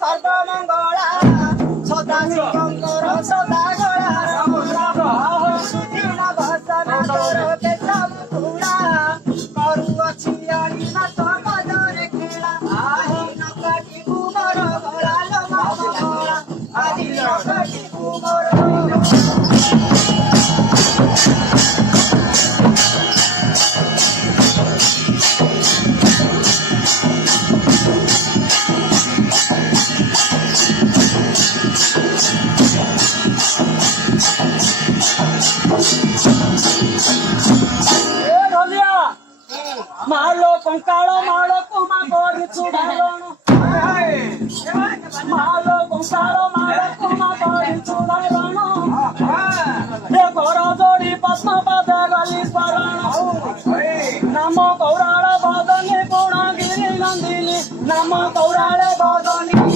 सर्वमंगला सदा शिवंकर सदा गला सुधीन भसन तोर बेसम तुला करू अछि अणि नाथ मदरे खेला आही नकटी कुमर गला लमा गला आही नकटी कुमर मालो कंकाल मालो कुमा गोरी चुड़ारण मालो कंकाल मालो कुमा गोरी चुड़ारण हे घर जोड़ी पद्म पद गली स्मरण नाम कौराल बदनी गुणगिरी नंदिनी नाम कौराल बदनी